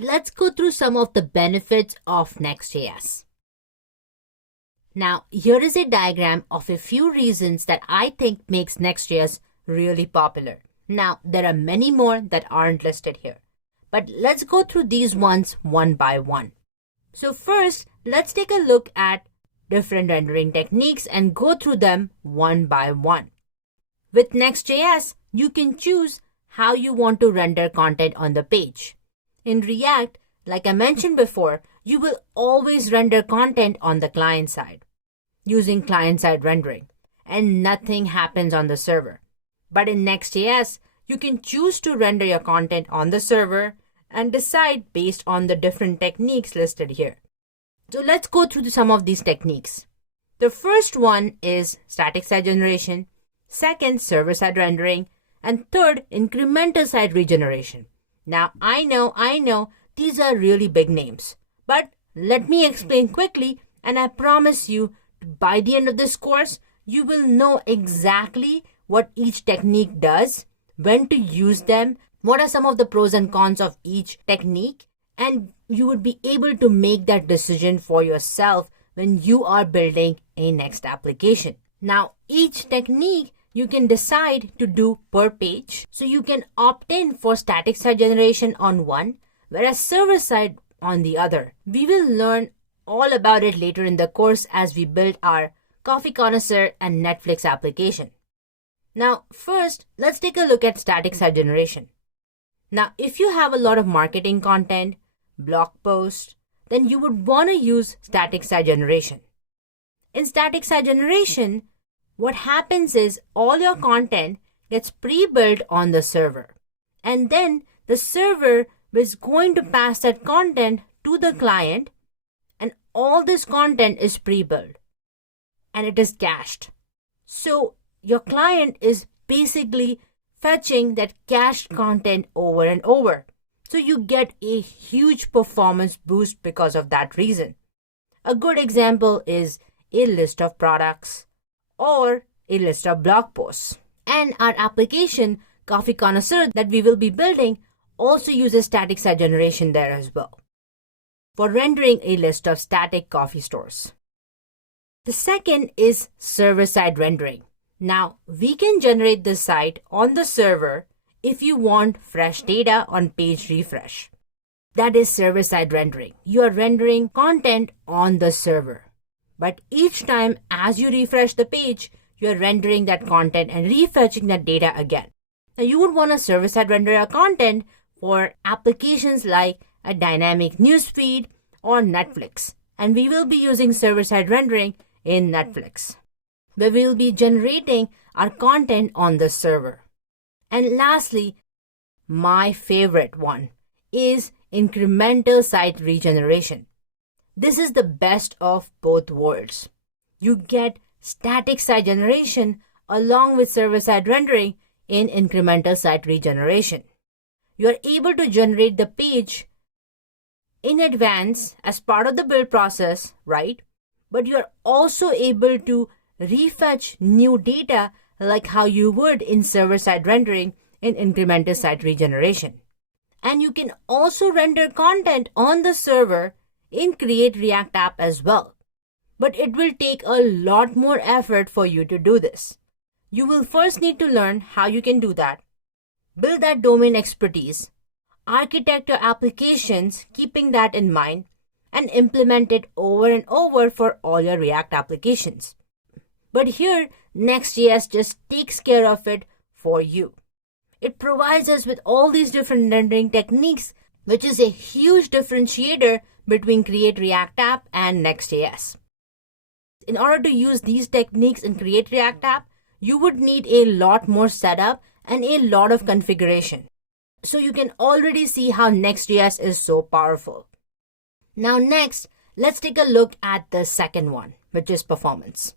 Let's go through some of the benefits of Next.js. Now, here is a diagram of a few reasons that I think makes Next.js really popular. Now, there are many more that aren't listed here, but let's go through these ones one by one. So first, let's take a look at different rendering techniques and go through them one by one. With Next.js, you can choose how you want to render content on the page. In React, like I mentioned before, you will always render content on the client side using client-side rendering, and nothing happens on the server. But in Next.js, you can choose to render your content on the server and decide based on the different techniques listed here. So let's go through some of these techniques. The first one is static site generation, second, server-side rendering, and third, incremental site regeneration. Now, I know, these are really big names, but let me explain quickly, and I promise you, by the end of this course, you will know exactly what each technique does, when to use them, what are some of the pros and cons of each technique, and you would be able to make that decision for yourself when you are building a Next application. Now, each technique you can decide to do per page, so you can opt in for static site generation on one, whereas server side on the other. We will learn all about it later in the course as we build our Coffee Connoisseur and Netflix application. Now, first, let's take a look at static site generation. Now, if you have a lot of marketing content, blog posts, then you would want to use static site generation. In static site generation, what happens is all your content gets pre-built on the server, and then the server is going to pass that content to the client, and all this content is pre-built and it is cached. So your client is basically fetching that cached content over and over. So you get a huge performance boost because of that reason. A good example is a list of products or a list of blog posts. And our application, Coffee Connoisseur, that we will be building also uses static site generation there as well for rendering a list of static coffee stores. The second is server-side rendering. Now, we can generate the site on the server if you want fresh data on page refresh. That is server-side rendering. You are rendering content on the server. But each time as you refresh the page, you are rendering that content and refetching that data again. Now, you would want to server-side render your content for applications like a dynamic newsfeed or Netflix. And we will be using server-side rendering in Netflix, where we will be generating our content on the server. And lastly, my favorite one is incremental site regeneration. This is the best of both worlds. You get static site generation along with server-side rendering in incremental site regeneration. You are able to generate the page in advance as part of the build process, right? But you are also able to refetch new data like how you would in server-side rendering in incremental site regeneration. And you can also render content on the server in Create React App as well. But it will take a lot more effort for you to do this. You will first need to learn how you can do that, build that domain expertise, architect your applications keeping that in mind, and implement it over and over for all your React applications. But here, Next.js just takes care of it for you. It provides us with all these different rendering techniques, which is a huge differentiator between Create React App and Next.js. In order to use these techniques in Create React App, you would need a lot more setup and a lot of configuration. So you can already see how Next.js is so powerful. Now next, let's take a look at the second one, which is performance.